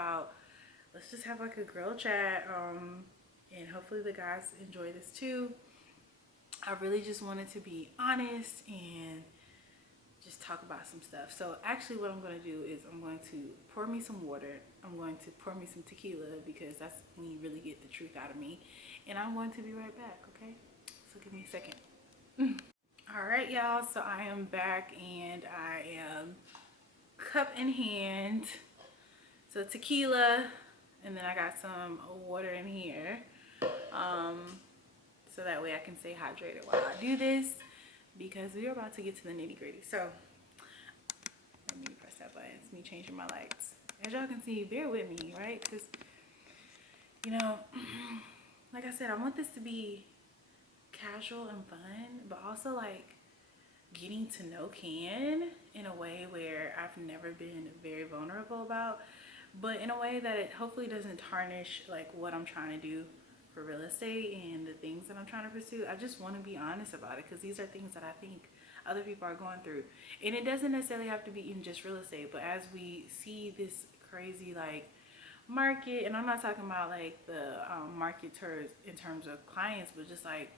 about, let's just have like a girl chat, and hopefully the guys enjoy this too. I really just wanted to be honest and just talk about some stuff. So actually what I'm going to do is I'm going to pour me some water. I'm going to pour me some tequila because that's when you really get the truth out of me. And I'm going to be right back, okay? So give me a second. All right, y'all. So I am back and I am cup in hand. So tequila, and then I got some water in here. So that way I can stay hydrated while I do this, because we're about to get to the nitty gritty. So let me press that button. It's me changing my lights. As y'all can see, bear with me, right? Because, you know, like I said, I want this to be casual and fun, but also like getting to know Ken in a way where I've never been very vulnerable about, but in a way that it hopefully doesn't tarnish like what I'm trying to do for real estate and the things that I'm trying to pursue. I just want to be honest about it, because these are things that I think other people are going through, and it doesn't necessarily have to be in just real estate. But as we see this crazy like market, and I'm not talking about like the market in terms of clients, but just like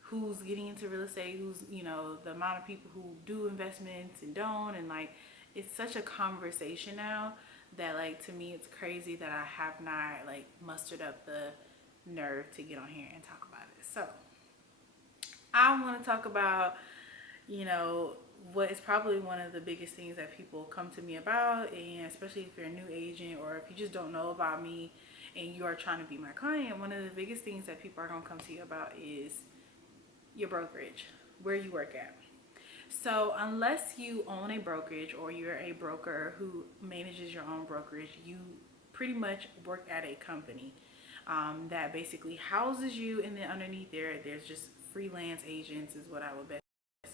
who's getting into real estate, who's, you know, the amount of people who do investments and don't, and like it's such a conversation now that like to me it's crazy that I have not like mustered up the nerve to get on here and talk about it. So I want to talk about, you know, what is probably one of the biggest things that people come to me about, and especially if you're a new agent or if you just don't know about me and you are trying to be my client, one of the biggest things that people are going to come to you about is your brokerage, where you work at. So unless you own a brokerage or you're a broker who manages your own brokerage, you pretty much work at a company that basically houses you, and then underneath there's just freelance agents is what I would best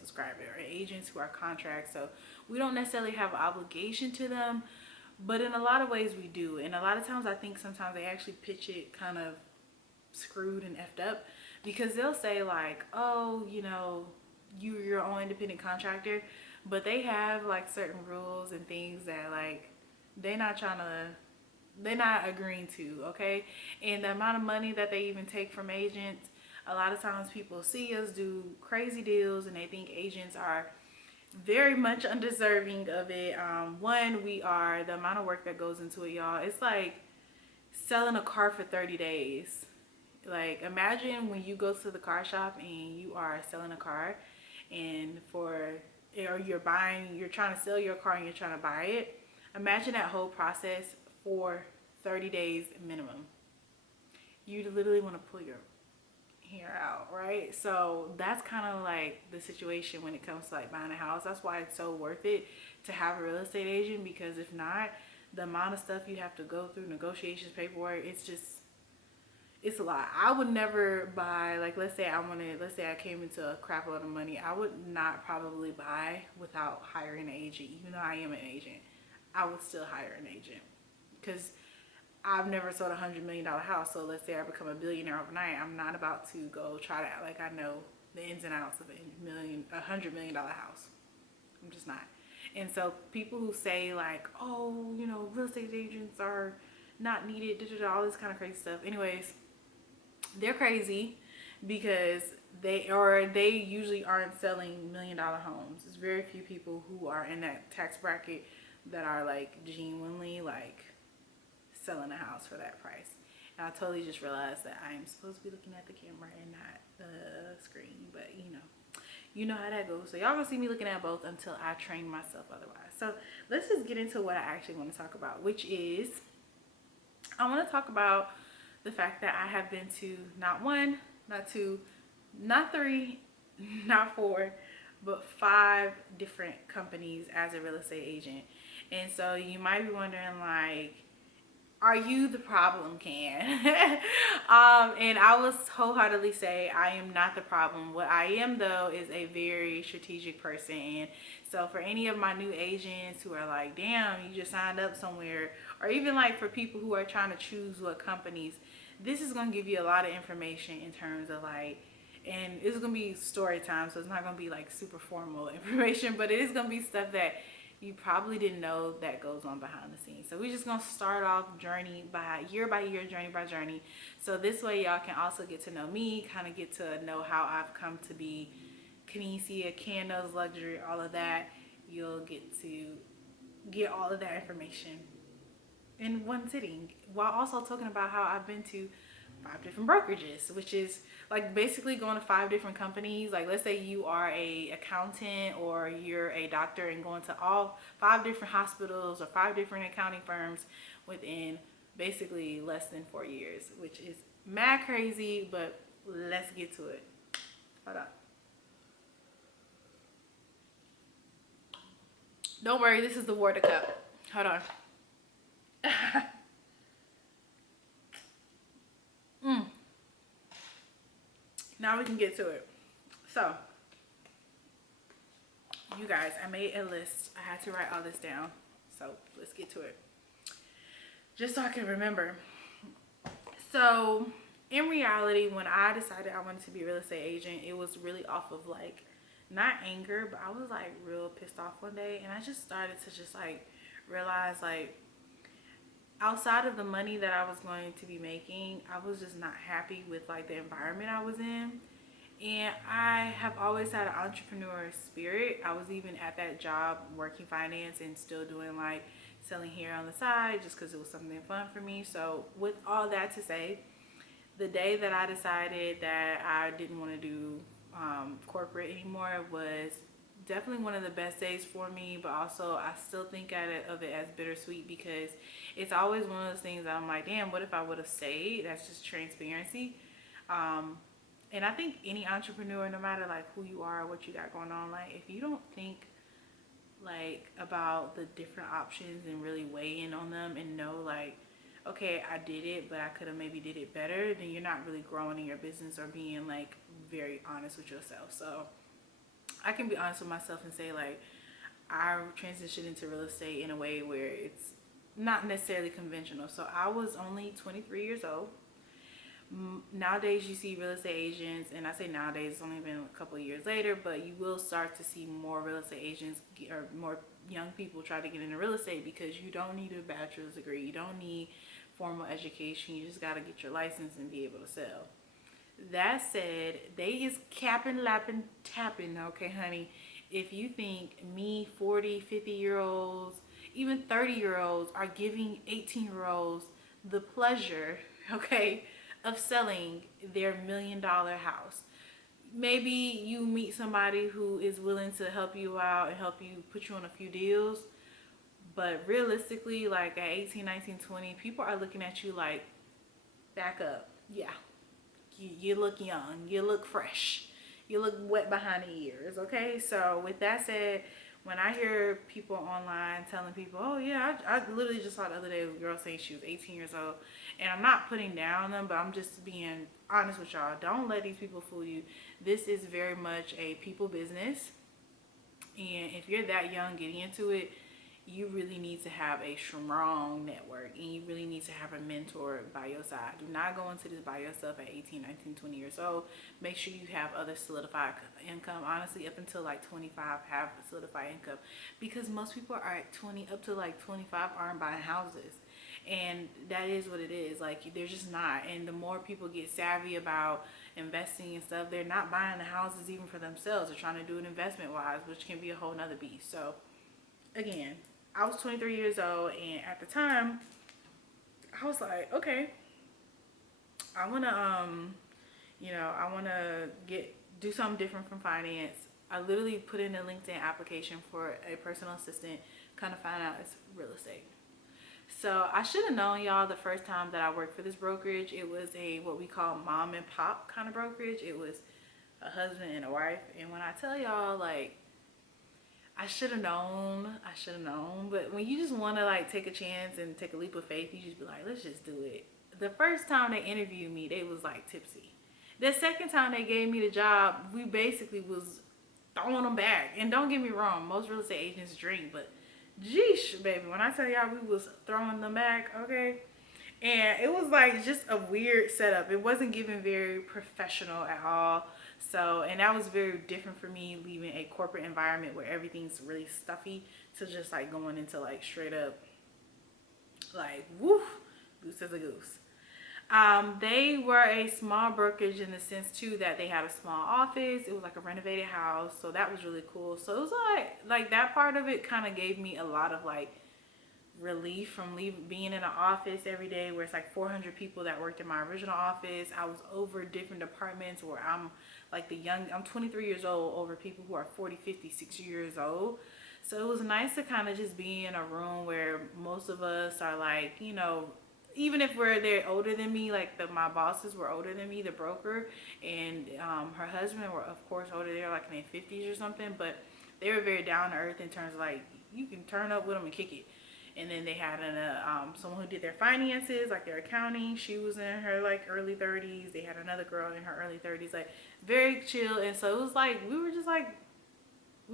describe it, or agents who are contracts. So we don't necessarily have an obligation to them, but in a lot of ways we do. And a lot of times I think sometimes they actually pitch it kind of screwed and effed up, because they'll say like, oh, you know, you're your own independent contractor, but they have like certain rules and things that like they're not agreeing to, okay? And the amount of money that they even take from agents, a lot of times people see us do crazy deals and they think agents are very much undeserving of it. One, we are, the amount of work that goes into it, y'all, it's like selling a car for 30 days. Like imagine when you go to the car shop and you are selling a car, and or you're trying to sell your car and you're trying to buy it. Imagine that whole process for 30 days minimum. You literally want to pull your hair out, right? So that's kind of like the situation when it comes to like buying a house. That's why it's so worth it to have a real estate agent, because if not, the amount of stuff you have to go through, negotiations, paperwork, it's a lot. I would never buy, like let's say I came into a crap load of money, I would not probably buy without hiring an agent. Even though I am an agent, I would still hire an agent, because I've never sold $100 million house. So let's say I become a billionaire overnight, I'm not about to go try to act like I know the ins and outs of $100 million house. I'm just not. And so people who say like, oh, you know, real estate agents are not needed, all this kind of crazy stuff. Anyways, they're crazy, because they usually aren't selling $1 million homes. There's very few people who are in that tax bracket that are like genuinely like selling a house for that price. And I totally just realized that I am supposed to be looking at the camera and not the screen, but you know how that goes. So y'all gonna see me looking at both until I train myself otherwise. So let's just get into what I actually want to talk about, which is I want to talk about the fact that I have been to not one, not two, not three, not four, but 5 different companies as a real estate agent. And so you might be wondering like, are you the problem, Ken? And I will wholeheartedly say I am not the problem. What I am though is a very strategic person. And so for any of my new agents who are like, damn, you just signed up somewhere, or even like for people who are trying to choose what companies, this is going to give you a lot of information in terms of like, and it's going to be story time, so it's not going to be like super formal information, but it is going to be stuff that you probably didn't know that goes on behind the scenes. So we're just gonna start off journey by year, journey by journey. So this way y'all can also get to know me, kind of get to know how I've come to be Kinesia, Candles, Luxury, all of that. You'll get to get all of that information in one sitting, while also talking about how I've been to 5 different brokerages, which is like basically going to 5 different companies. Like let's say you are a accountant or you're a doctor and going to all 5 different hospitals or 5 different accounting firms within basically less than 4 years, which is mad crazy, but let's get to it. Hold on. Don't worry, this is the water cup. Hold on. Now we can get to it. So, you guys, I made a list. I had to write all this down. So, let's get to it. Just so I can remember. So, in reality, when I decided I wanted to be a real estate agent, it was really off of like, not anger, but I was like real pissed off one day. And I just started to just like realize like, outside of the money that I was going to be making, I was just not happy with like the environment I was in. And I have always had an entrepreneur spirit. I was even at that job working finance and still doing like selling hair on the side just because it was something fun for me. So with all that to say, the day that I decided that I didn't want to do corporate anymore was definitely one of the best days for me, but also I still think of it as bittersweet, because it's always one of those things that I'm like, damn, what if I would have stayed? That's just transparency. And I think any entrepreneur, no matter like who you are or what you got going on, like if you don't think like about the different options and really weigh in on them and know like, okay, I did it, but I could have maybe did it better, then you're not really growing in your business or being like very honest with yourself. So I can be honest with myself and say like, I transitioned into real estate in a way where it's not necessarily conventional. So I was only 23 years old. Nowadays you see real estate agents, and I say nowadays, it's only been a couple of years later, but you will start to see more real estate agents or more young people try to get into real estate, because you don't need a bachelor's degree, you don't need formal education, you just got to get your license and be able to sell. That said, they is capping, lapping, tapping, okay honey. If you think me 40, 50-year-olds, even 30-year-olds are giving 18-year-olds the pleasure, okay, of selling their $1 million house, maybe you meet somebody who is willing to help you out and help you put you on a few deals, but realistically, like at 18, 19, 20, people are looking at you like, back up. Yeah, you look young, you look fresh, you look wet behind the ears, okay? So with that said, when I hear people online telling people, oh yeah, I literally just saw the other day a girl saying she was 18 years old, and I'm not putting down them, but I'm just being honest with y'all. Don't let these people fool you. This is very much a people business, and if you're that young getting into it, you really need to have a strong network, and you really need to have a mentor by your side. Do not go into this by yourself at 18, 19, 20 years old. Make sure you have other solidified income. Honestly, up until like 25, have solidified income, because most people are at 20 up to like 25 aren't buying houses, and that is what it is. Like they're just not. And the more people get savvy about investing and stuff, they're not buying the houses even for themselves. They're trying to do it investment wise, which can be a whole nother beast. So again, I was 23 years old, and at the time, I was like, okay, I wanna, I wanna do something different from finance. I literally put in a LinkedIn application for a personal assistant, kind of find out it's real estate. So I should have known, y'all, the first time that I worked for this brokerage. It was what we call mom and pop kind of brokerage. It was a husband and a wife, and when I tell y'all, like, I should have known. But when you just want to like take a chance and take a leap of faith, you just be like, let's just do it. The first time they interviewed me, they was like tipsy. The second time they gave me the job, we basically was throwing them back. And don't get me wrong, most real estate agents drink, but geesh, baby, when I tell y'all we was throwing them back, okay? And it was like just a weird setup. It wasn't given very professional at all. So, and that was very different for me, leaving a corporate environment where everything's really stuffy, to just like going into like straight up like woof, goose is a goose. They were a small brokerage in the sense too that they had a small office. It was like a renovated house, so that was really cool. So it was like that part of it kind of gave me a lot of like relief from being in an office every day where it's like 400 people that worked in my original office. I was over different departments where I'm like I'm 23 years old over people who are 40, 50, 60 years old. So it was nice to kind of just be in a room where most of us are like, even if they're older than me, like my bosses were older than me, the broker and her husband were of course older. They're like in their 50s or something, but they were very down to earth in terms of like you can turn up with them and kick it. And then they had someone who did their finances, like their accounting. She was in her like early 30s. They had another girl in her early 30s, like very chill. And so it was like we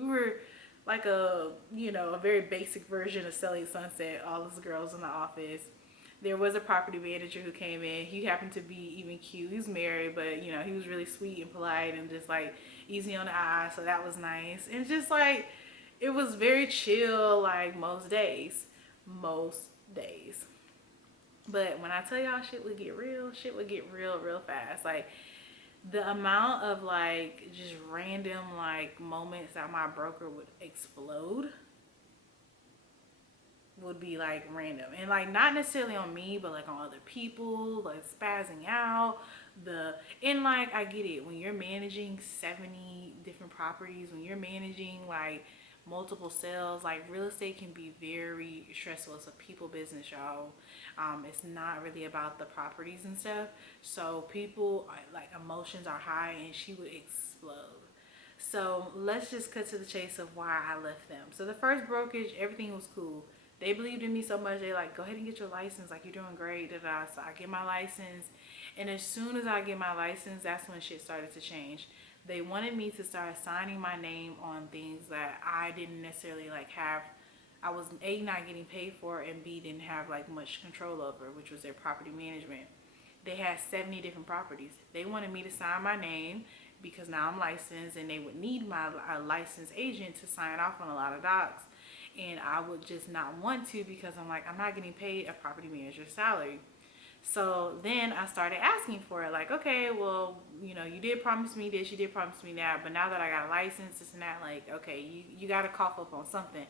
were like a very basic version of Selling Sunset. All those girls in the office. There was a property manager who came in. He happened to be even cute. He was married, but he was really sweet and polite and just like easy on the eye. So that was nice. And just like it was very chill, like most days. But when I tell y'all shit would get real fast. Like the amount of like just random like moments that my broker would explode would be like random and like not necessarily on me but like on other people, like spazzing out. And like I get it, when you're managing 70 different properties, when you're managing like multiple sales, like real estate can be very stressful. It's a people business, y'all. It's not really about the properties and stuff, so people like emotions are high and she would explode. So let's just cut to the chase of why I left them. So the first brokerage, everything was cool. They believed in me so much. They like, go ahead and get your license. Like, you're doing great. So I get my license. And as soon as I get my license, that's when shit started to change. They wanted me to start signing my name on things that I didn't necessarily like have. I was A, not getting paid for, and B, didn't have like much control over, which was their property management. They had 70 different properties. They wanted me to sign my name because now I'm licensed, and they would need my licensed agent to sign off on a lot of docs. And I would just not want to because I'm like, I'm not getting paid a property manager's salary. So then I started asking for it, like, okay, well, you did promise me this, you did promise me that, but now that I got a license, this and that, like, okay, you got to cough up on something.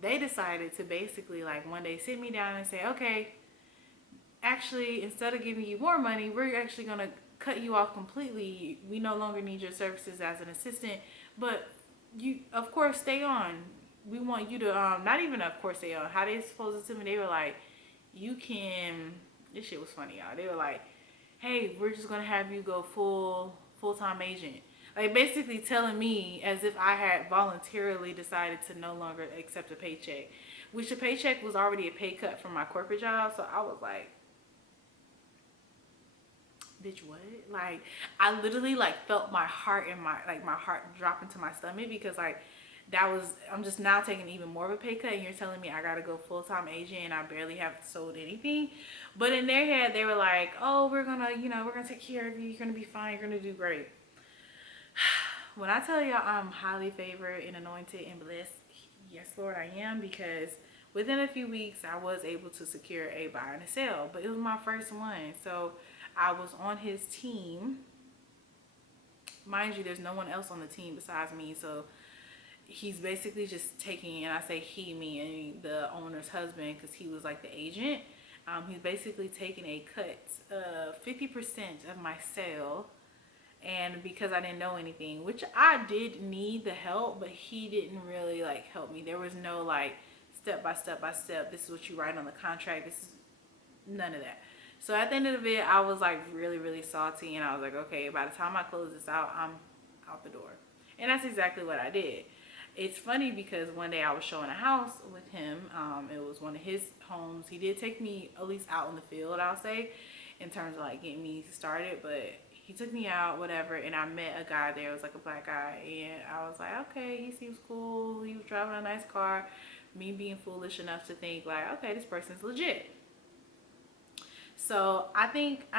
They decided to basically, like, one day sit me down and say, okay, actually, instead of giving you more money, we're actually going to cut you off completely. We no longer need your services as an assistant, but you, of course, stay on. We want you to, not even, of course, stay on. How they supposed to me, they were like, you can, this shit was funny, y'all. They were like, hey, we're just going to have you go full-time agent. Like, basically telling me as if I had voluntarily decided to no longer accept a paycheck, which the paycheck was already a pay cut from my corporate job. So I was like, bitch, what? Like, I literally like felt my heart my heart drop into my stomach because like I'm just now taking even more of a pay cut, and you're telling me I gotta go full-time agent and I barely have sold anything. But in their head they were like, oh, we're gonna take care of you, you're gonna be fine, you're gonna do great. When I tell y'all I'm highly favored and anointed and blessed, yes Lord, I am, because within a few weeks I was able to secure a buy and a sell, but it was my first one. So I was on his team. Mind you, there's no one else on the team besides me, so he's basically just taking, and I say he, meaning the owner's husband, because he was like the agent. He's basically taking a cut of 50% of my sale, and because I didn't know anything, which I did need the help, but he didn't really like help me. There was no like step by step, this is what you write on the contract, this is none of that. So at the end of it, I was like really salty, and I was like, okay, by the time I close this out, I'm out the door. And that's exactly what I did. It's funny because one day I was showing a house with him. It was one of his homes. He did take me at least out in the field, I'll say, in terms of like getting me started, but he took me out, whatever, and I met a guy there. It was like a black guy, and I was like, okay, he seems cool. He was driving a nice car. Me being foolish enough to think like, okay, this person's legit. So I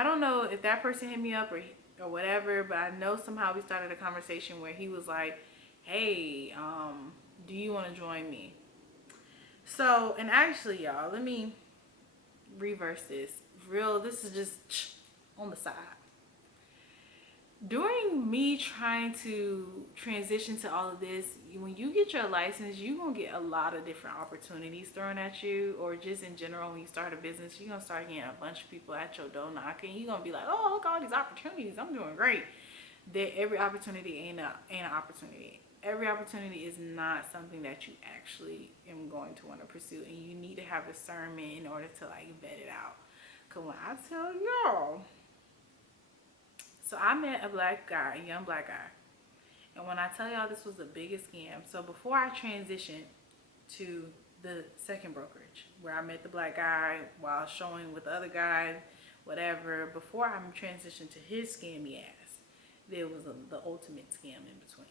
don't know if that person hit me up or whatever, but I know somehow we started a conversation where he was like, hey, do you want to join me? So, and actually, y'all, let me reverse this. This is just on the side. During me trying to transition to all of this, when you get your license, you're going to get a lot of different opportunities thrown at you, or just in general, when you start a business, you're going to start getting a bunch of people at your door knocking. You're going to be like, oh, look at all these opportunities. I'm doing great. That every opportunity ain't an opportunity. Every opportunity is not something that you actually am going to want to pursue, and you need to have discernment in order to like vet it out. Cause when I tell y'all, so I met a black guy, a young black guy, and when I tell y'all this was the biggest scam. So before I transitioned to the second brokerage, where I met the black guy while showing with the other guy, whatever, before I transitioned to his scammy ass, there was the ultimate scam in between.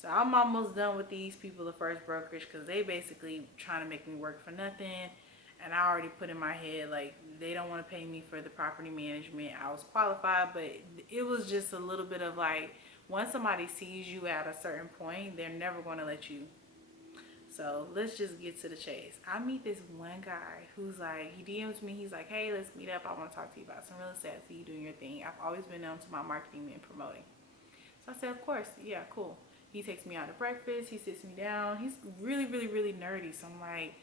So I'm almost done with these people, the first brokerage, because they basically trying to make me work for nothing. And I already put in my head, like, they don't want to pay me for the property management. I was qualified, but it was just a little bit of like, once somebody sees you at a certain point, they're never going to let you. So let's just get to the chase. I meet this one guy who's like, he DMs me. He's like, hey, let's meet up. I want to talk to you about some real estate. I see you doing your thing. I've always been known to my marketing and promoting. So I said, of course. Yeah, cool. He takes me out to breakfast. He sits me down. He's really, really, really nerdy. So I'm like,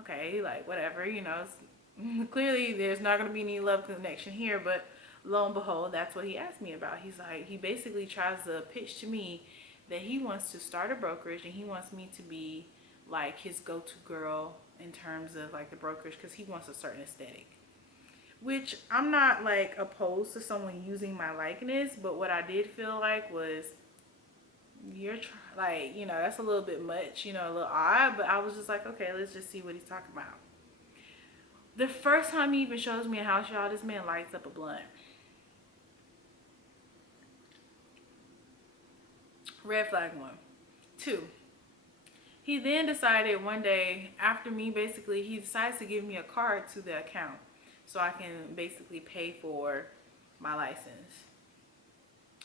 okay, like whatever, clearly there's not going to be any love connection here. But lo and behold, that's what he asked me about. He's like, he basically tries to pitch to me that he wants to start a brokerage and he wants me to be like his go-to girl in terms of like the brokerage, because he wants a certain aesthetic, which I'm not like opposed to someone using my likeness. But what I did feel like was, that's a little bit much, a little odd. But I was just like, okay, let's just see what he's talking about. The first time he even shows me a house, y'all, this man lights up a blunt. Red flag 1. 2, he then decided one day after me, basically, he decides to give me a card to the account so I can basically pay for my license.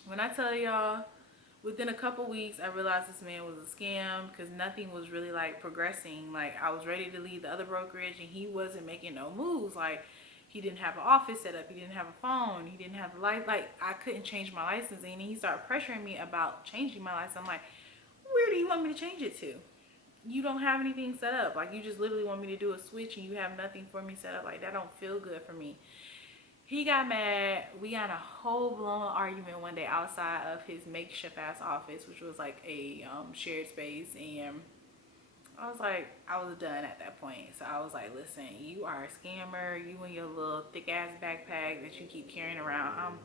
When I tell y'all, within a couple weeks, I realized this man was a scam, because nothing was really like progressing. Like, I was ready to leave the other brokerage and he wasn't making no moves. Like, he didn't have an office set up. He didn't have a phone. He didn't have a license. Like, I couldn't change my license. And he started pressuring me about changing my license. I'm like, where do you want me to change it to? You don't have anything set up. Like, you just literally want me to do a switch and you have nothing for me set up. Like, that don't feel good for me. He got mad. We got in a whole blown argument one day outside of his makeshift ass office, which was like a shared space. And I was like, I was done at that point. So I was like, listen, you are a scammer. You and your little thick ass backpack that you keep carrying around, I'm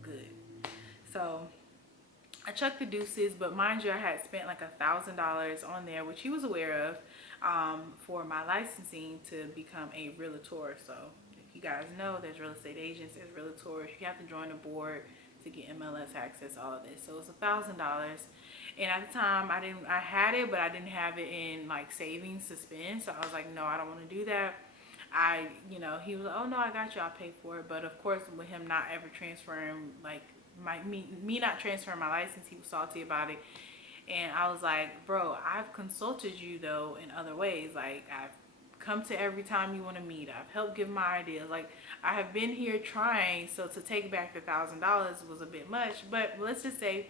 good. So I chucked the deuces, but mind you, I had spent like $1,000 on there, which he was aware of, for my licensing to become a realtor. So if you guys know, there's real estate agents, there's realtors. You have to join a board to get MLS access, all of this. So it's $1,000. And at the time, I had it, but I didn't have it in like savings to spend. So I was like, no, I don't want to do that. He was like, oh no, I got you, I'll pay for it. But of course, with him not ever transferring, like me not transferring my license, he was salty about it. And I was like, bro, I've consulted you though in other ways. Like, I've come to every time you want to meet. I've helped give my ideas. Like, I have been here trying. So to take back the $1,000 was a bit much. But let's just say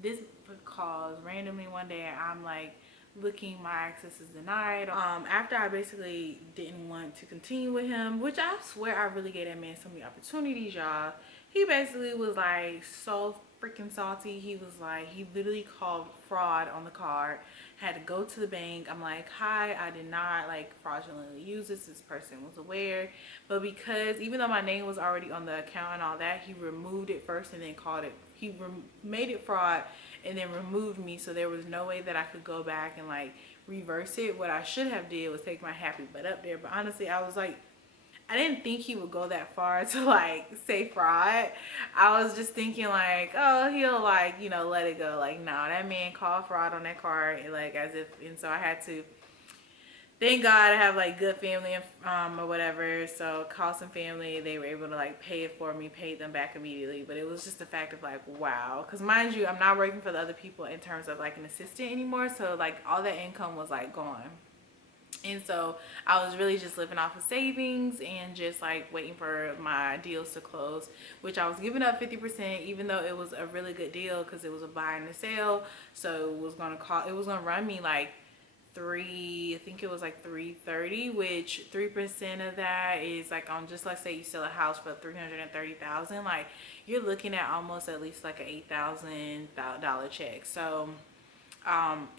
this calls randomly one day, I'm like looking, my access is denied. After I basically didn't want to continue with him, which I swear I really gave that man so many opportunities, y'all. He basically was like so freaking salty. He was like, he literally called fraud on the card, had to go to the bank. I'm like, hi, I did not like fraudulently use this person was aware. But because even though my name was already on the account and all that, he removed it first and then called it, made it fraud and then removed me. So there was no way that I could go back and like reverse it. What I should have did was take my happy butt up there. But honestly, I was like, I didn't think he would go that far to like say fraud. I was just thinking like, oh, he'll like, let it go. Like, no, that man called fraud on that card, like as if, and so I had to, thank God I have like good family or whatever. So call some family. They were able to like pay it for me, paid them back immediately. But it was just the fact of like, wow. Because mind you, I'm not working for the other people in terms of like an assistant anymore. So like all that income was like gone. And so I was really just living off of savings and just like waiting for my deals to close, which I was giving up 50%, even though it was a really good deal because it was a buy and a sale. So it was gonna run me like I think it was like 330, which 3% of that is like on, just let's say you sell a house for 330,000, like you're looking at almost at least like an $8,000 check. So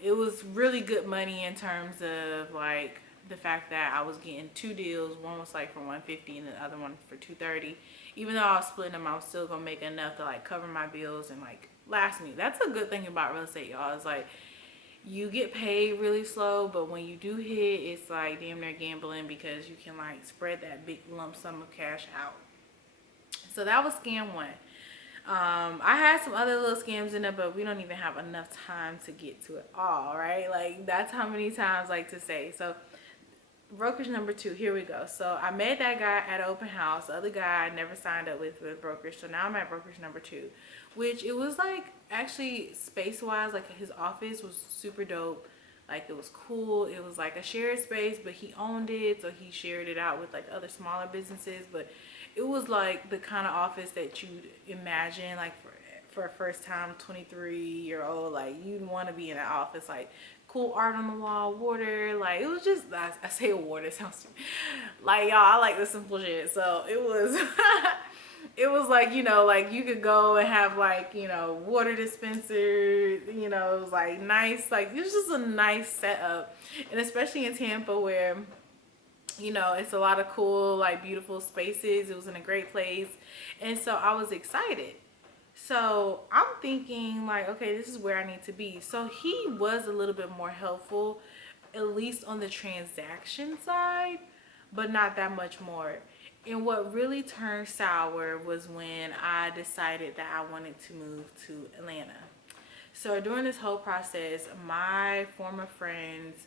it was really good money in terms of like the fact that I was getting two deals. One was like for 150 and the other one for 230. Even though I was splitting them, I was still gonna make enough to like cover my bills and like last me. That's a good thing about real estate, y'all. It's like you get paid really slow, but when you do hit, it's like damn near gambling because you can like spread that big lump sum of cash out. So that was scam one. I had some other little scams in there, but we don't even have enough time to get to it all, right? Like that's how many times like to say. So brokerage number two, here we go. So I met that guy at an open house. The other guy I never signed up with brokerage. So now I'm at brokerage number two, which it was like actually space wise, like his office was super dope. Like it was cool. It was like a shared space, but he owned it, so he shared it out with like other smaller businesses. But it was like the kind of office that you'd imagine like for a first time 23-year-old, like you'd want to be in that office, like cool art on the wall, water, like it was just, I say water, it sounds stupid. Like y'all, I like the simple shit. So it was it was like, you know, like you could go and have like, you know, water dispenser, you know, it was like nice, like it was just a nice setup. And especially in Tampa where, you know, it's a lot of cool, like beautiful spaces. It was in a great place. And so I was excited. So I'm thinking like, okay, this is where I need to be. So he was a little bit more helpful, at least on the transaction side, but not that much more. And what really turned sour was when I decided that I wanted to move to Atlanta. So during this whole process, my former friend's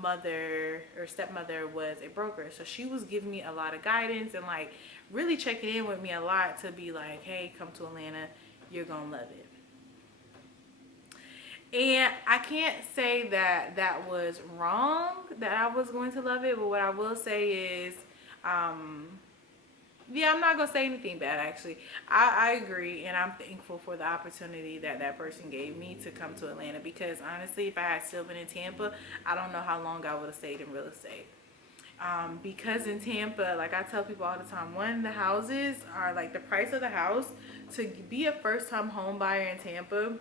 mother or stepmother was a broker. So she was giving me a lot of guidance and like really checking in with me a lot to be like, hey, come to Atlanta, you're gonna love it. And I can't say that that was wrong, that I was going to love it, but what I will say is, um, yeah, I'm not gonna say anything bad actually. I agree, and I'm thankful for the opportunity that that person gave me to come to Atlanta because honestly, if I had still been in Tampa, I don't know how long I would have stayed in real estate. Because in Tampa, like I tell people all the time, one, the houses are like the price of the house to be a first time home buyer in Tampa,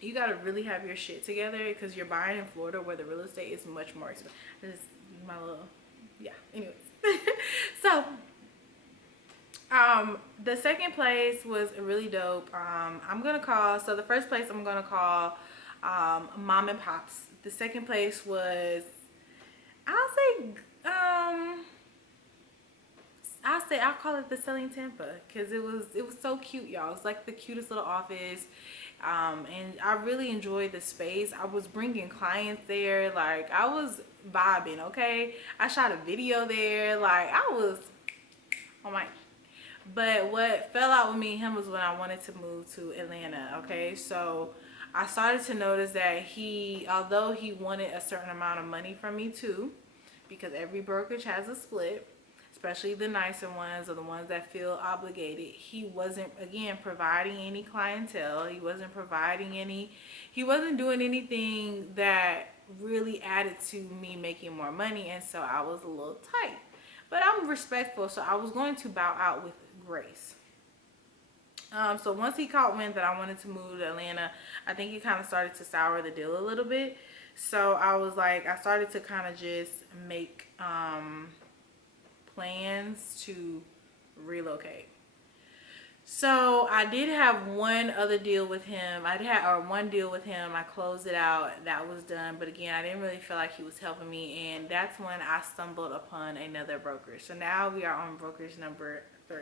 you got to really have your shit together because you're buying in Florida where the real estate is much more expensive. This is my little, yeah, anyways. So, the second place was really dope. I'm going to call, so the first place I'm going to call Mom and Pops. The second place was, I'll say, I'll call it the Selling Tampa because it was so cute, y'all. It's like the cutest little office. And I really enjoyed the space. I was bringing clients there. Like I was vibing, okay? I shot a video there. Like I was, oh my. But what fell out with me and him was when I wanted to move to Atlanta, okay? So I started to notice that although he wanted a certain amount of money from me too, because every brokerage has a split, especially the nicer ones or the ones that feel obligated, he wasn't, again, providing any clientele. He wasn't doing anything that really added to me making more money. And so I was a little tight. But I'm respectful, so I was going to bow out with grace. So once he caught wind that I wanted to move to Atlanta, I think he kind of started to sour the deal a little bit. So I was like, I started to kind of just make plans to relocate. So I did have one other deal with him. One deal with him. I closed it out. That was done. But again, I didn't really feel like he was helping me. And that's when I stumbled upon another brokerage. So now we are on brokerage number 3.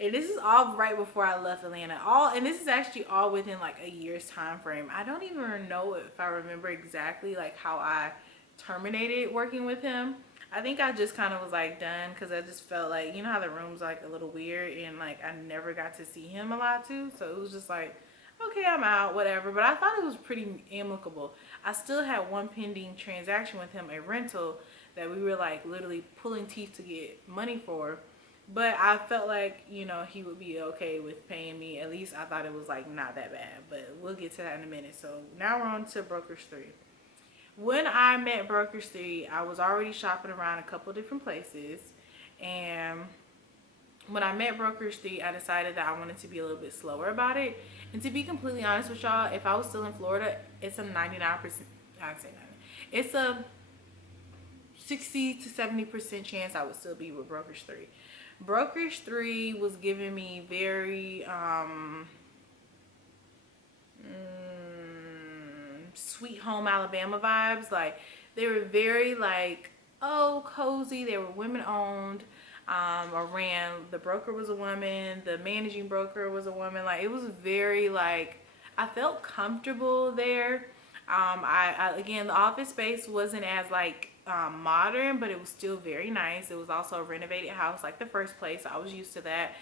And this is all right before I left Atlanta. And this is actually all within like a year's time frame. I don't even know if I remember exactly like how I terminated working with him. I think I just kind of was like done because I just felt like, you know how the room's like a little weird and like I never got to see him a lot too. So it was just like, okay, I'm out, whatever. But I thought it was pretty amicable. I still had one pending transaction with him, a rental that we were like literally pulling teeth to get money for. But I felt like, you know, he would be okay with paying me. At least I thought it was like not that bad. But we'll get to that in a minute. So now we're on to Brokerage 3. When I met Brokerage 3, I was already shopping around a couple different places. And when I met Brokerage 3, I decided that I wanted to be a little bit slower about it. And to be completely honest with y'all, if I was still in Florida, it's a 99%, I'd say 90. It's a 60 to 70% chance I would still be with Brokerage 3. Brokerage 3 was giving me very Sweet Home Alabama vibes. Like, they were very like, oh, cozy. They were women owned. Or ran, the broker was a woman, the managing broker was a woman. Like, it was very like, I felt comfortable there. I again, the office space wasn't as like modern, but it was still very nice. It was also a renovated house like the first place, so I was used to that.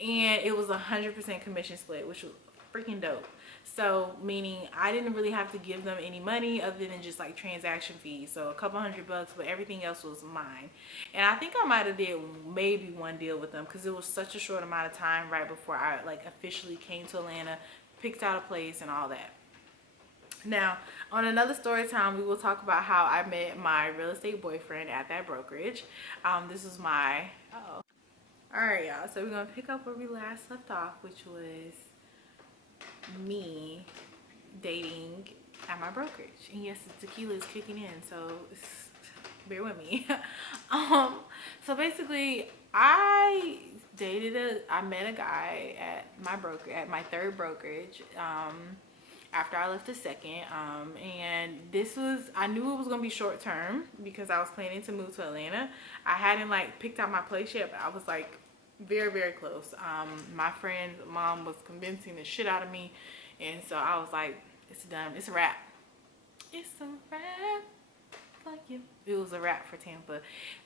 And it was 100% commission split, which was freaking dope. So meaning I didn't really have to give them any money other than just like transaction fees, so a couple $100, but everything else was mine. And I think I might have did maybe one deal with them because it was such a short amount of time right before I like officially came to Atlanta, picked out a place and all that. Now, on another story time, we will talk about how I met my real estate boyfriend at that brokerage. This was my, uh-oh. All right, y'all. So we're going to pick up where we last left off, which was me dating at my brokerage. And yes, the tequila is kicking in, so bear with me. So basically, I met a guy at my third brokerage. After I left the second, and I knew it was gonna be short term because I was planning to move to Atlanta. I hadn't like picked out my place yet, but I was like very, very close. My friend's mom was convincing the shit out of me, and so I was like, it's done, it's a wrap. It's a wrap. Like you. It was a wrap for Tampa.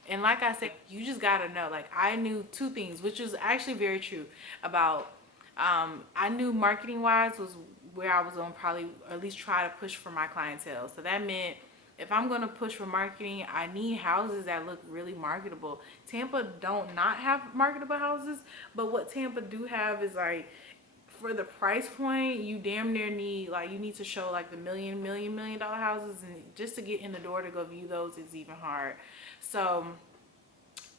And like I said, you just gotta know, like, I knew two things, which was actually very true about, I knew marketing wise was where I was gonna probably at least try to push for my clientele. So that meant if I'm gonna push for marketing, I need houses that look really marketable. Tampa don't not have marketable houses, but what Tampa do have is like, for the price point, you damn near need, like, you need to show like the million dollar houses, and just to get in the door to go view those is even hard. So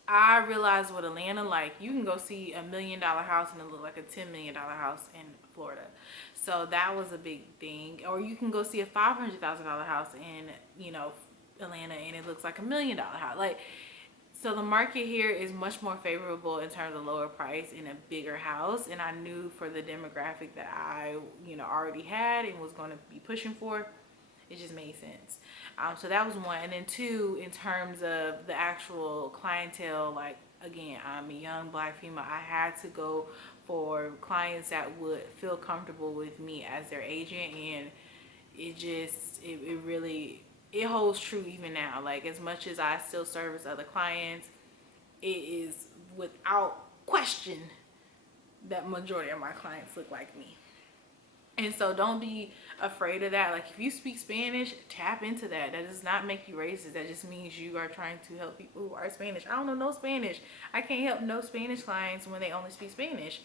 I realized with Atlanta, like, you can go see $1 million house and it look like a $10 million house in Florida. So that was a big thing. Or you can go see a $500,000 house in, you know, Atlanta, and it looks like $1 million house. Like, so the market here is much more favorable in terms of lower price in a bigger house. And I knew for the demographic that I, you know, already had and was going to be pushing for, it just made sense. So that was one. And then two, in terms of the actual clientele, like, again, I'm a young black female. I had to go for clients that would feel comfortable with me as their agent. And it just, it really, it holds true even now. Like, as much as I still service other clients, it is without question that majority of my clients look like me. And so don't be afraid of that. Like, if you speak Spanish, tap into that. That does not make you racist. That just means you are trying to help people who are Spanish. I don't know no Spanish. I can't help no Spanish clients when they only speak Spanish.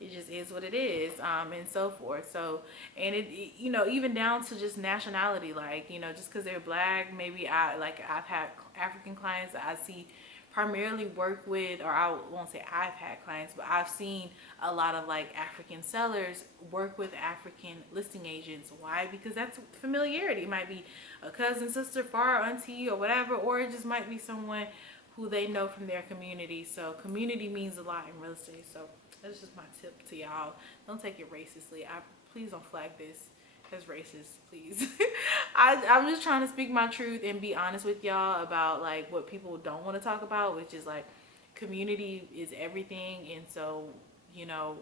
It just is what it is, and so forth. So, and it, you know, even down to just nationality, like, you know, just because they're black, maybe I've had African clients that I see primarily work with, or I won't say I've had clients, but I've seen a lot of like African sellers work with African listing agents. Why? Because that's familiarity. It might be a cousin, sister, far auntie, or whatever, or it just might be someone who they know from their community. So community means a lot in real estate. So that's just my tip to y'all. Don't take it racistly. Please don't flag this as racist, please. I'm just trying to speak my truth and be honest with y'all about like what people don't want to talk about, which is like, community is everything. And so, you know,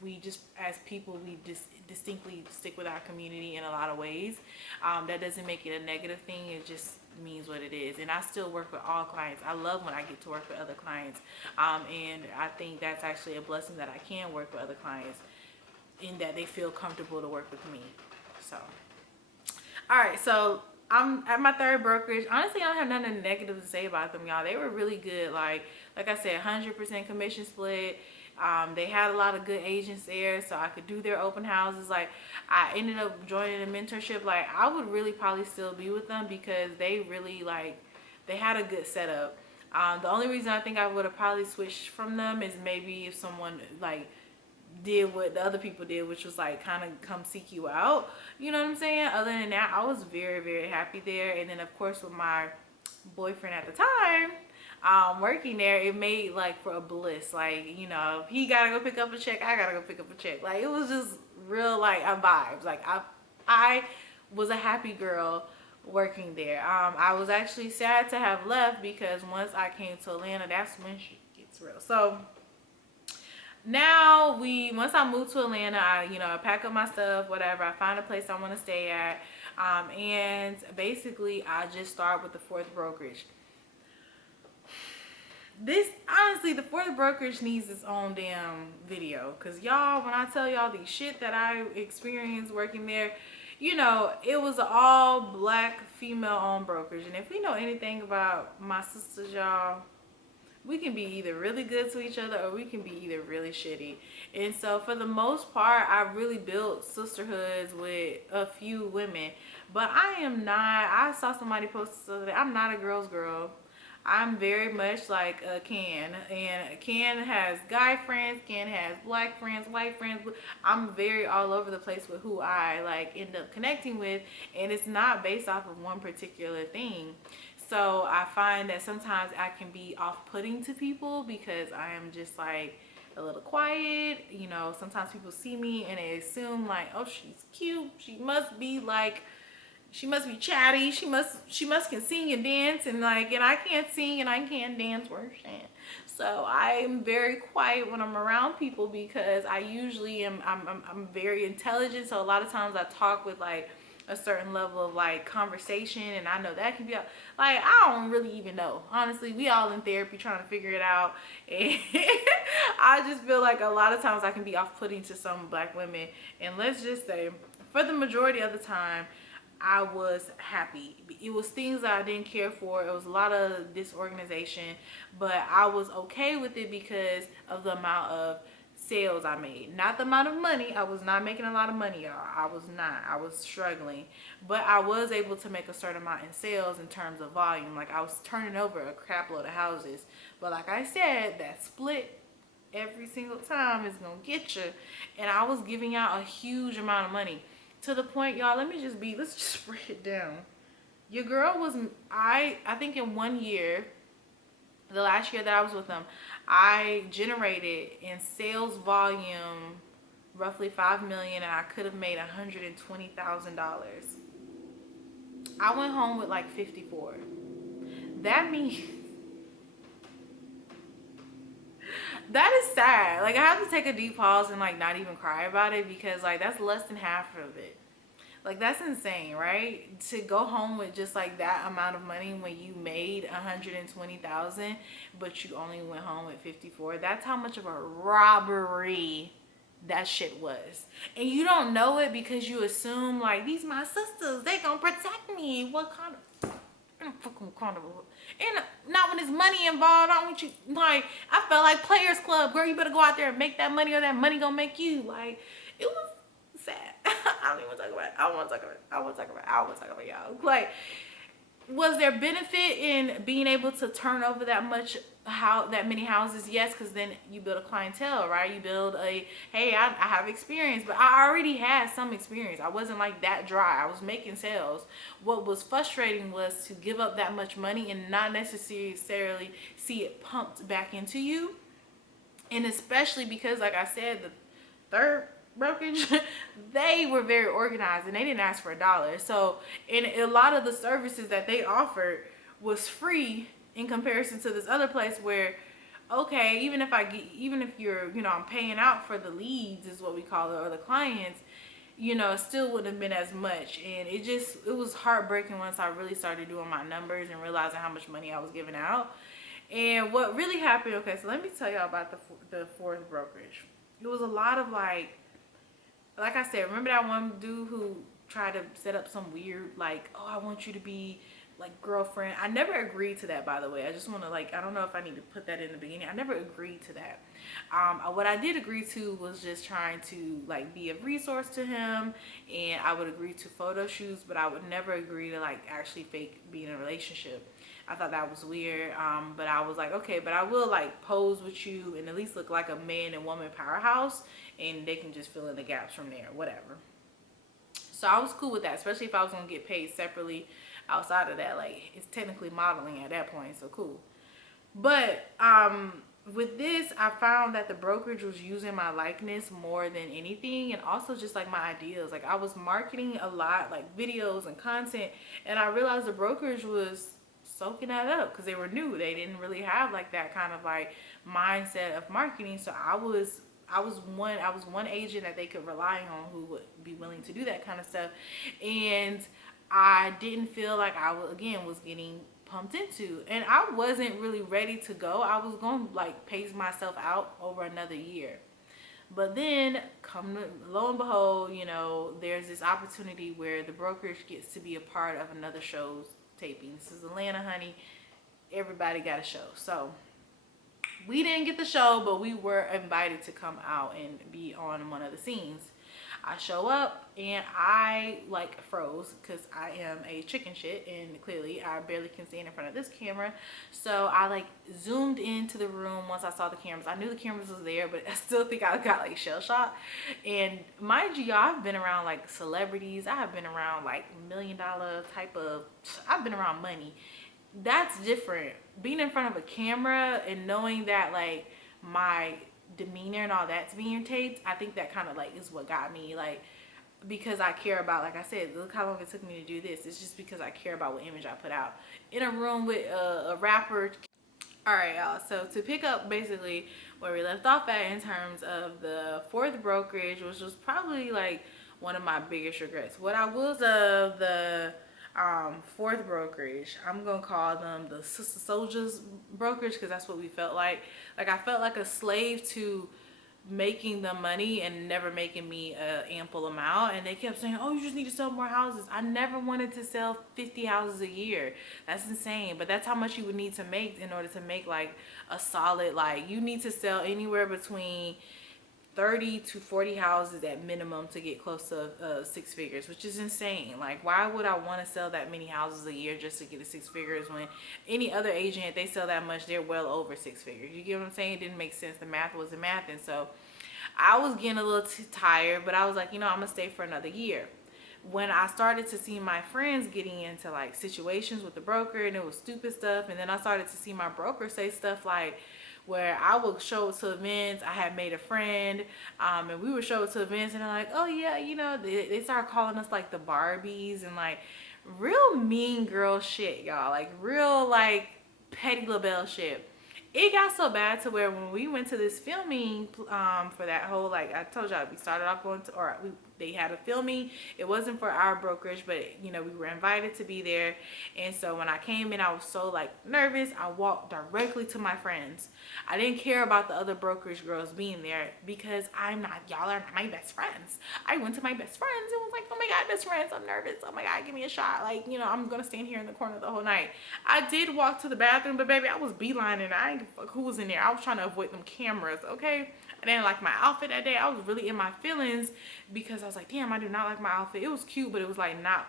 we just, as people, we just distinctly stick with our community in a lot of ways. That doesn't make it a negative thing. It just means what it is. And I still work with all clients. I love when I get to work with other clients. And I think that's actually a blessing that I can work with other clients, in that they feel comfortable to work with me. So, all right. So I'm at my third brokerage. Honestly, I don't have nothing negative to say about them, y'all. They were really good. Like I said, 100% commission split. They had a lot of good agents there, so I could do their open houses. Like, I ended up joining a mentorship. Like, I would really probably still be with them because they really, like, they had a good setup. The only reason I think I would have probably switched from them is maybe if someone, like, did what the other people did, which was like kind of come seek you out. You know what I'm saying? Other than that, I was very, very happy there. And then of course with my boyfriend at the time, working there, it made like for a bliss. Like, you know, he gotta go pick up a check, I gotta go pick up a check. Like, it was just real like a vibes. Like, I was a happy girl working there. I was actually sad to have left because once I came to Atlanta, that's when shit gets real. So now once I moved to Atlanta, I pack up my stuff, whatever. I find a place I want to stay at, and basically I just start with the fourth brokerage. This, honestly, the fourth brokerage needs its own damn video, because y'all, when I tell y'all the shit that I experienced working there, it was an all black female owned brokerage. And if we know anything about my sisters, y'all, we can be either really good to each other or we can be either really shitty. And so for the most part, I really built sisterhoods with a few women. But I saw somebody post this other day, I'm not a girl's girl. I'm very much like a Can. And Can has guy friends, Can has black friends, white friends. I'm very all over the place with who I like end up connecting with. And it's not based off of one particular thing. So I find that sometimes I can be off-putting to people because I am just like a little quiet. Sometimes people see me and they assume like, oh, she's cute. She must be chatty. She must can sing and dance, and I can't sing and I can't dance worse. So I'm very quiet when I'm around people because I usually I'm very intelligent. So a lot of times I talk with like a certain level of like conversation, and I know that can be like, I don't really even know, honestly. We all in therapy trying to figure it out, and I just feel like a lot of times I can be off-putting to some black women. And let's just say for the majority of the time I was happy. It was things that I didn't care for. It was a lot of disorganization, but I was okay with it because of the amount of sales I made. Not the amount of money. I was not making a lot of money, y'all. I was not. I was struggling. But I was able to make a certain amount in sales in terms of volume. Like, I was turning over a crap load of houses. But like I said, that split every single time is going to get you. And I was giving out a huge amount of money. To the point, y'all, let's just break it down. Your girl was, I think in 1 year, the last year that I was with them, I generated in sales volume roughly $5 million, and I could have made $120,000. I went home with like 54. That means that is sad. Like, I have to take a deep pause and like not even cry about it, because like that's less than half of it. Like, that's insane, right? To go home with just like that amount of money when you made 120,000, but you only went home with 54. That's how much of a robbery that shit was. And you don't know it because you assume like, these my sisters, they gonna protect me. What kind of fucking kind of, and not when there's money involved. I don't want you, like, I felt like Players Club, girl. You better go out there and make that money, or that money gonna make you. Like, it was sad. I don't even want to talk about it. I don't want to talk about it, y'all. Like, was there benefit in being able to turn over that many houses? Yes, because then you build a clientele, right? You build hey, I have experience, but I already had some experience. I wasn't like that dry. I was making sales. What was frustrating was to give up that much money and not necessarily see it pumped back into you. And especially because, like I said, the third brokerage, they were very organized and they didn't ask for a dollar. So, and a lot of the services that they offered was free in comparison to this other place where, okay, even if you're, I'm paying out for the leads is what we call it, or the clients, it still wouldn't have been as much. And it was heartbreaking once I really started doing my numbers and realizing how much money I was giving out. And what really happened, okay, so let me tell y'all about the fourth brokerage. It was a lot of like I said, remember that one dude who try to set up some weird, like, oh, I want you to be like girlfriend. I never agreed to that, by the way. I just want to, like, I don't know if I need to put that in the beginning. I never agreed to that. What I did agree to was just trying to like be a resource to him, and I would agree to photo shoots, but I would never agree to like actually fake being in a relationship. I thought that was weird, but I was like, okay, but I will like pose with you and at least look like a man and woman powerhouse, and they can just fill in the gaps from there, whatever. So I was cool with that, especially if I was gonna get paid separately outside of that. Like, it's technically modeling at that point, so cool. But with this, I found that the brokerage was using my likeness more than anything, and also just like my ideas. Like, I was marketing a lot, like videos and content, and I realized the brokerage was soaking that up because they were new. They didn't really have like that kind of like mindset of marketing. So I was one agent that they could rely on who would be willing to do that kind of stuff, and I didn't feel like I was getting pumped into, and I wasn't really ready to go. I was going to like pace myself out over another year. But then, lo and behold, there's this opportunity where the brokerage gets to be a part of another show's taping. This is Atlanta, honey. Everybody got a show. So we didn't get the show, but we were invited to come out and be on one of the scenes. I show up and I like froze because I am a chicken shit, and clearly I barely can stand in front of this camera. So I like zoomed into the room once I saw the cameras. I knew the cameras was there, but I still think I got like shell shocked. And mind you, y'all, I've been around like celebrities. I have been around like $1 million type of, I've been around money. That's different. Being in front of a camera and knowing that like my demeanor and all that's being taped, I think that kind of like is what got me, like, because I care about, like I said, look how long it took me to do this. It's just because I care about what image I put out in a room with a rapper. All right, y'all, so to pick up basically where we left off at in terms of the fourth brokerage, which was probably like one of my biggest regrets. What I will say of the fourth brokerage, I'm gonna call them the Sister Soldiers brokerage, because that's what we felt like. Like, I felt like a slave to making the money and never making me a ample amount. And they kept saying, oh, you just need to sell more houses. I never wanted to sell 50 houses a year. That's insane. But that's how much you would need to make in order to make like a solid, like, you need to sell anywhere between 30 to 40 houses at minimum to get close to six figures, which is insane. Like, why would I want to sell that many houses a year just to get to six figures when any other agent, if they sell that much, they're well over six figures? You get what I'm saying? It didn't make sense. The math wasn't math. And so I was getting a little too tired, but I was like, I'm gonna stay for another year. When I started to see my friends getting into like situations with the broker, and it was stupid stuff, and then I started to see my broker say stuff like, where I would show up to events. I had made a friend, and we would show up to events, and they're like, oh yeah, they started calling us like the Barbies, and like real mean girl shit, y'all. Like real like Petty LaBelle shit. It got so bad to where when we went to this filming for that whole, like I told y'all, we started off going to, they had a filming. It wasn't for our brokerage, but we were invited to be there. And so when I came in, I was so like nervous. I walked directly to my friends. I didn't care about the other brokerage girls being there because y'all are not my best friends. I went to my best friends and was like, oh my God, best friends, I'm nervous. Oh my God, give me a shot. Like, I'm gonna stand here in the corner the whole night. I did walk to the bathroom, but baby, I was beelining. I ain't give a fuck who was in there. I was trying to avoid them cameras, okay? I didn't like my outfit that day. I was really in my feelings because I was like, damn, I do not like my outfit. It was cute, but it was like not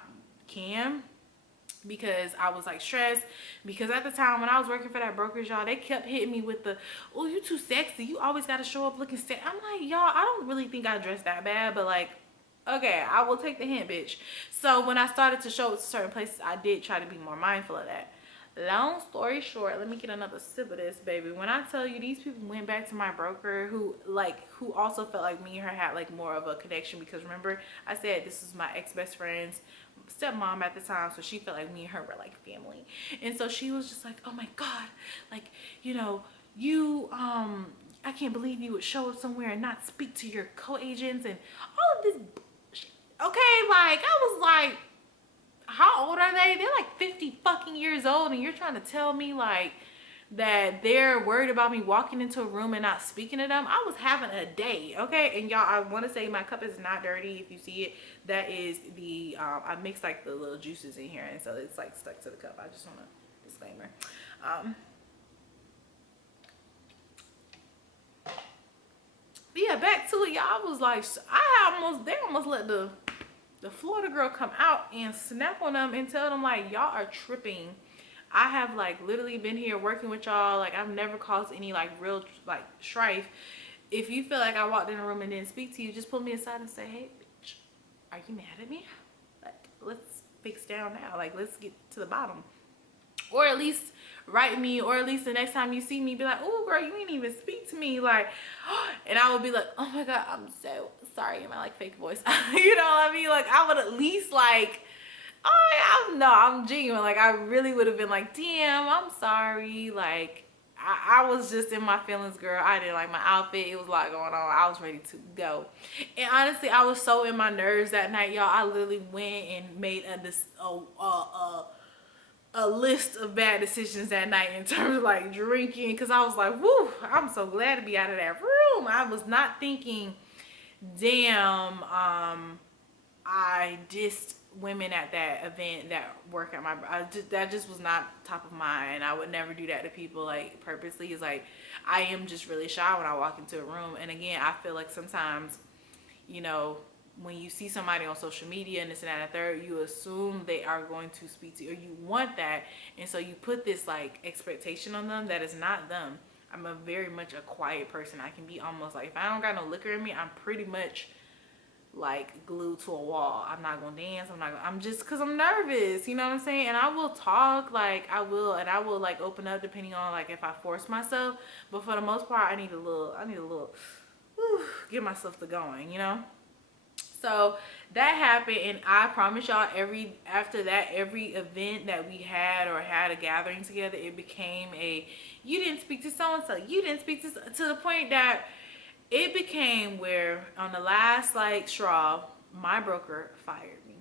cam, because I was like stressed, because at the time when I was working for that brokerage, y'all, they kept hitting me with the, oh, you too sexy. You always got to show up looking sexy. I'm like, y'all, I don't really think I dressed that bad, but like, okay, I will take the hint, bitch. So when I started to show up to certain places, I did try to be more mindful of that. Long story short, let me get another sip of this, baby. When I tell you, these people went back to my broker who also felt like me and her had like more of a connection, because remember I said this is my ex-best friend's stepmom at the time, so she felt like me and her were like family. And so she was just like, oh my God, like, you I can't believe you would show up somewhere and not speak to your co-agents and all of this bullshit. Okay, like I was like, how old are they? They're like 50 fucking years old, and you're trying to tell me like that they're worried about me walking into a room and not speaking to them. I was having a day, okay? And y'all, I want to say my cup is not dirty. If you see it, that is the I mixed like the little juices in here, and so it's like stuck to the cup. I just want to disclaimer. But yeah, back to it, y'all. I was like, they almost let the Florida girl come out and snap on them and tell them like, y'all are tripping. I have like literally been here working with y'all. Like, I've never caused any like real like strife. If you feel like I walked in a room and didn't speak to you, just pull me aside and say, hey bitch, are you mad at me? Like, let's fix down now. Like, let's get to the bottom. Or at least write me, or at least the next time you see me, be like, oh girl, you didn't even speak to me. Like, and I would be like, oh my God, I'm so sorry in my like fake voice. You know what I mean? Like, I would at least like, oh yeah, no, I'm genuine. Like, I really would have been like, damn, I'm sorry. Like, I was just in my feelings, girl. I didn't like my outfit. It was a lot going on. I was ready to go. And honestly, I was so in my nerves that night, y'all. I literally went and made a list of bad decisions that night in terms of like drinking, because I was like, whoo, I'm so glad to be out of that room. I was not thinking, damn, I dissed women at that event that work at my, that just was not top of mind. I would never do that to people like purposely. It's like, I am just really shy when I walk into a room. And again, I feel like sometimes, you know, when you see somebody on social media and this and that and third, you assume they are going to speak to you, or you want that, and so you put this like expectation on them that is not them. I'm a very much a quiet person. I can be almost like, if I don't got no liquor in me, I'm pretty much like glued to a wall. I'm not gonna dance. I'm just, because I'm nervous, you know what I'm saying? And I will talk, like I will, and I will like open up depending on like if I force myself, but for the most part, I need a little whew, get myself to going, you know. So that happened, and I promise y'all, after that, every event that we had or had a gathering together, it became a, you didn't speak to so and so, you didn't speak to the point that it became where on the last like straw, my broker fired me.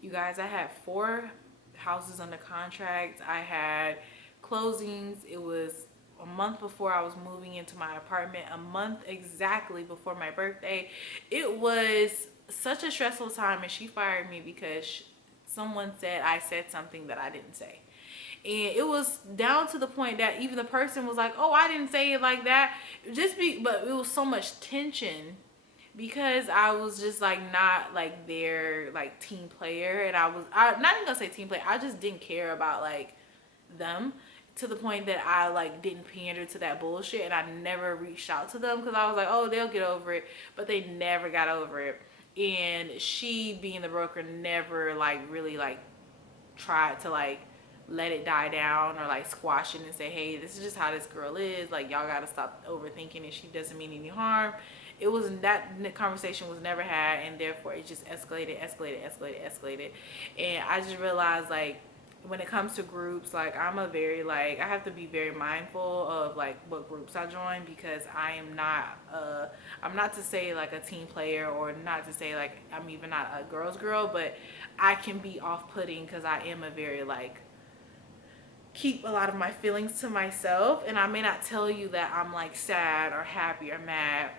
You guys, I had 4 houses under contract. I had closings. It was a month before I was moving into my apartment, a month exactly before my birthday. It was such a stressful time, and she fired me because someone said I said something that I didn't say. And it was down to the point that even the person was like, oh, I didn't say it like that. But it was so much tension because I was just like not like their like team player, and I not even gonna say team player, I just didn't care about like them, to the point that I like didn't pander to that bullshit, and I never reached out to them because I was like, oh, they'll get over it, but they never got over it. And she, being the broker, never like really like tried to like let it die down or like squash it and say, hey, this is just how this girl is, like y'all gotta stop overthinking it, she doesn't mean any harm. It wasn't, that conversation was never had, and therefore it just escalated. And I just realized, like, when it comes to groups, like I'm a very like, I have to be very mindful of like what groups I join, because I am not I'm not to say like a team player, or not to say like I'm even not a girl's girl, but I can be off-putting because I am a very like, keep a lot of my feelings to myself, and I may not tell you that I'm like sad or happy or mad.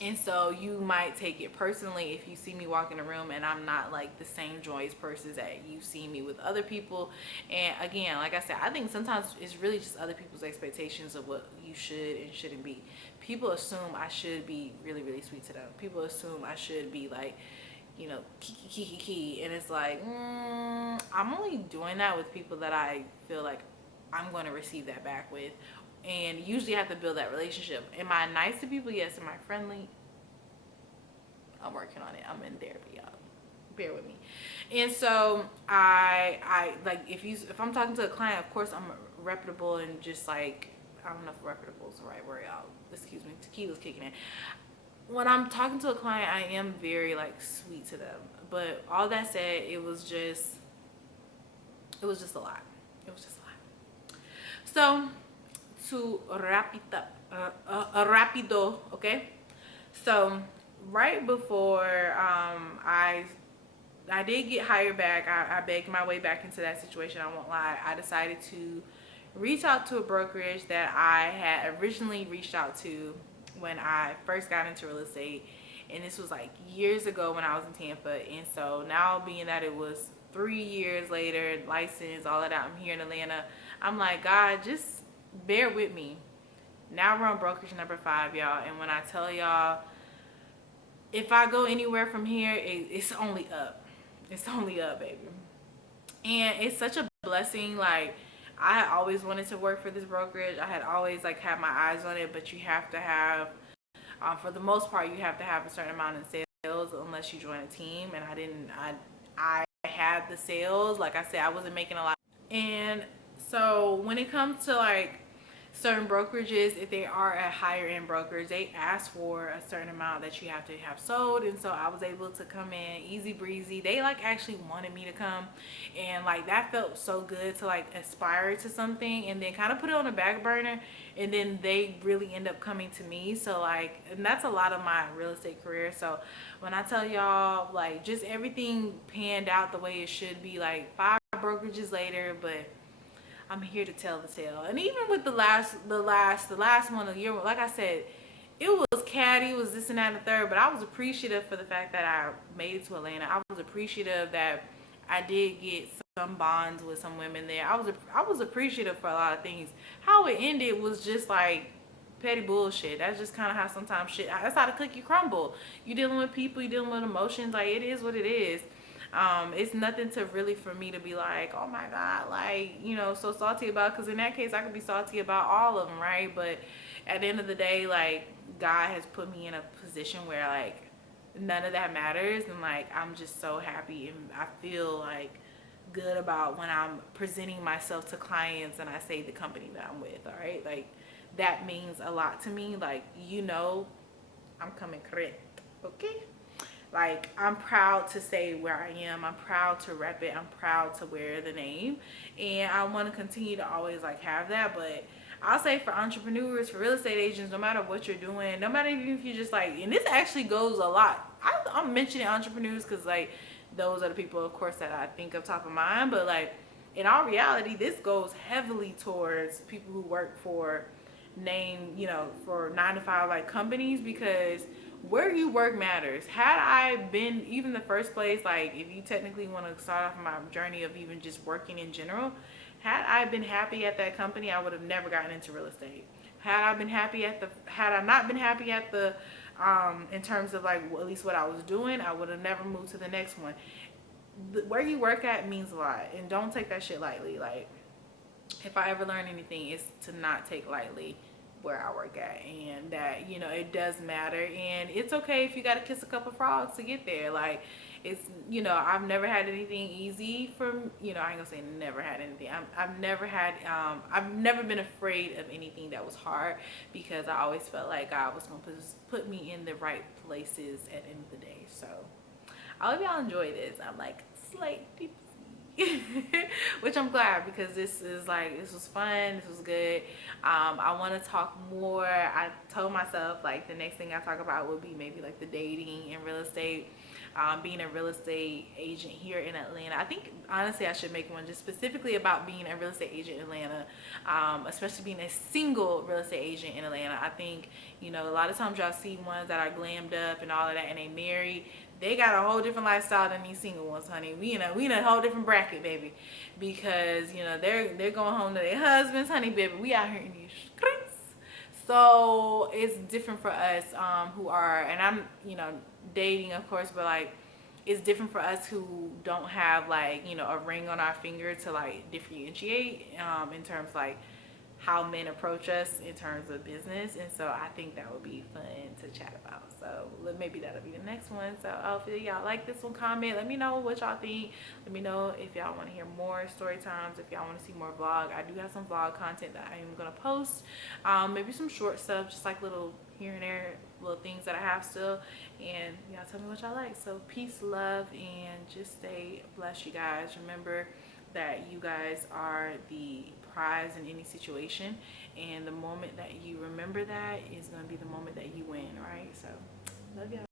And so you might take it personally if you see me walk in a room and I'm not like the same joyous person that you see me with other people. And again, like I said, I think sometimes it's really just other people's expectations of what you should and shouldn't be. People assume I should be really, really sweet to them. People assume I should be like, you know, kiki, and it's like, I'm only doing that with people that I feel like I'm going to receive that back with. And usually I have to build that relationship. Am I nice to people? Yes. Am I friendly? I'm working on it. I'm in therapy, y'all. Bear with me. And so I like, if I'm talking to a client, of course I'm reputable, and just like, I don't know if reputable is the right word, y'all. Excuse me, tequila's kicking in. When I'm talking to a client, I am very like sweet to them. But all that said, it was just a lot. It was just a lot. So to wrap it up, rapido, okay? So right before I did get hired back, I begged my way back into that situation, I won't lie. I decided to reach out to a brokerage that I had originally reached out to when I first got into real estate. And this was like years ago when I was in Tampa. And so now, being that it was 3 years later, licensed, all of that, I'm here in Atlanta. I'm like, God, just bear with me. Now we're on brokerage number 5, y'all. And when I tell y'all, if I go anywhere from here, it's only up. It's only up, baby. And it's such a blessing. Like, I had always wanted to work for this brokerage. I had always like had my eyes on it, but you have to have, for the most part, you have to have a certain amount in sales unless you join a team. And I had the sales. Like I said, I wasn't making a lot. And so when it comes to like certain brokerages, if they are a higher end brokers, they ask for a certain amount that you have to have sold. And so I was able to come in easy breezy. They like actually wanted me to come, and like that felt so good to like aspire to something and then kind of put it on the back burner, and then they really end up coming to me. So like, and that's a lot of my real estate career. So when I tell y'all, like, just everything panned out the way it should be, like 5 brokerages later, but I'm here to tell the tale. And even with the last one of the year, like I said, it was catty, it was this and that and the third, but I was appreciative for the fact that I made it to Atlanta. I was appreciative that I did get some bonds with some women there. I was appreciative for a lot of things. How it ended was just like petty bullshit. That's just kind of how sometimes shit, that's how the cookie crumble. You dealing with people, you dealing with emotions. Like, it is what it is. It's nothing to really for me to be like, oh my God, like, you know, so salty about, because in that case I could be salty about all of them, right? But at the end of the day, like, God has put me in a position where like none of that matters, and like I'm just so happy, and I feel like good about when I'm presenting myself to clients and I say the company that I'm with. All right, like that means a lot to me. Like, you know, I'm coming correct, okay? Like, I'm proud to say where I am. I'm proud to rep it. I'm proud to wear the name. And I want to continue to always like have that. But I'll say for entrepreneurs, for real estate agents, no matter what you're doing, no matter even if you're just like, and this actually goes a lot. I'm mentioning entrepreneurs because like those are the people, of course, that I think of top of mind. But like, in all reality, this goes heavily towards people who work for you know, for 9 to 5 like companies, because where you work matters. Had I been even the first place, like if you technically want to start off my journey of even just working in general, had I been happy at that company, I would have never gotten into real estate. Had I not been happy at the in terms of like at least what I was doing, I would have never moved to the next one. Where you work at means a lot, and don't take that shit lightly. Like, if I ever learn anything, it's to not take lightly where I work at, and that, you know, it does matter. And it's okay if you got to kiss a couple frogs to get there. Like, it's, you know, I've never had anything easy from, you know, I ain't gonna say never had anything. I've never had, I've never been afraid of anything that was hard, because I always felt like God was gonna put me in the right places at the end of the day. So I hope y'all enjoy this. I'm like slightly which I'm glad, because this was fun, this was good. I want to talk more. I told myself like the next thing I talk about would be maybe like the dating in real estate, being a real estate agent here in Atlanta. I think honestly I should make one just specifically about being a real estate agent in Atlanta, especially being a single real estate agent in Atlanta. I think, you know, a lot of times y'all see ones that are glammed up and all of that and they married. They got a whole different lifestyle than these single ones, honey. We in a whole different bracket, baby, because, you know, they're going home to their husbands, honey, baby. We out here in these streets, so it's different for us who are, and I'm, you know, dating, of course, but like it's different for us who don't have like, you know, a ring on our finger to like differentiate in terms like how men approach us in terms of business. And so I think that would be fun to chat about. So maybe that'll be the next one. So hopefully y'all like this one. Comment, let me know what y'all think. Let me know if y'all want to hear more story times, if y'all want to see more vlog. I do have some vlog content that I am going to post, maybe some short stuff, just like little here and there little things that I have still. And y'all tell me what y'all like. So peace, love, and just stay blessed, you guys. Remember that you guys are the prize in any situation, and the moment that you remember that is going to be the moment that you win, right? So love y'all.